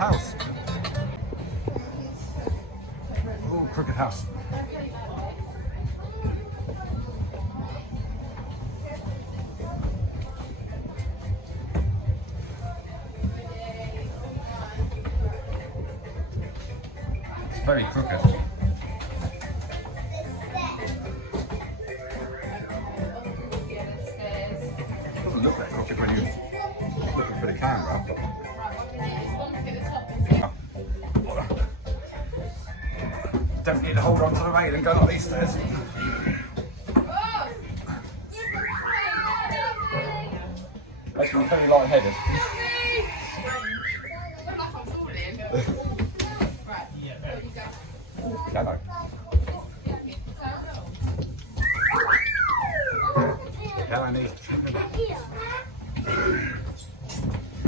house. Oh, crooked house. It's very crooked. Doesn't look that crooked when you're looking for the camera, but don't need to hold on to the rail and go up these stairs. Makes me very light-headed. Hello. Hello, Annie.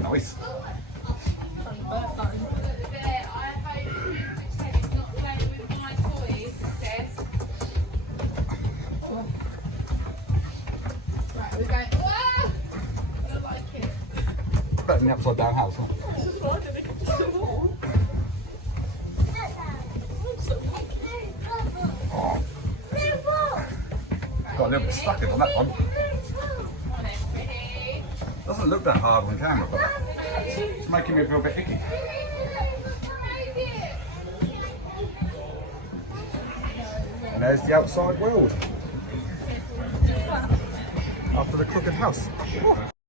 Nice. Better than the upside down house, huh? Oh. Got a little bit stuck in on that one. Doesn't look that hard on camera, but it's making me feel a bit icky. And there's the outside world after the crooked house. Oh.